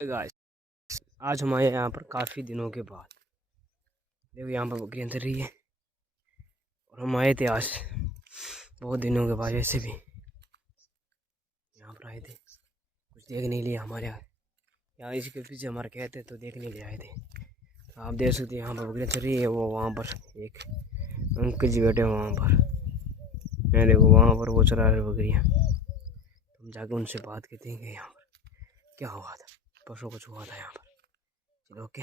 Guys, आज हम आए यहाँ पर काफ़ी दिनों के बाद। देखो यहाँ पर बकरियाँ चल रही है और हम आए थे आज बहुत दिनों के बाद। वैसे भी यहाँ पर आए थे, कुछ देख नहीं लिया हमारे यहाँ इसके पीछे हमारे कहते तो देख नहीं ले आए थे। तो आप देख सकते हैं यहाँ पर बकरियाँ चल रही है। वो वहाँ पर एक अंकल जी बैठे हैं वहाँ पर, मैं देखो वहाँ पर वो चला रहे बकरियाँ। हम जाके उनसे बात करते हैं कि यहाँ पर क्या हुआ था, परसों कुछ हुआ था यहाँ पर। चलो ओके।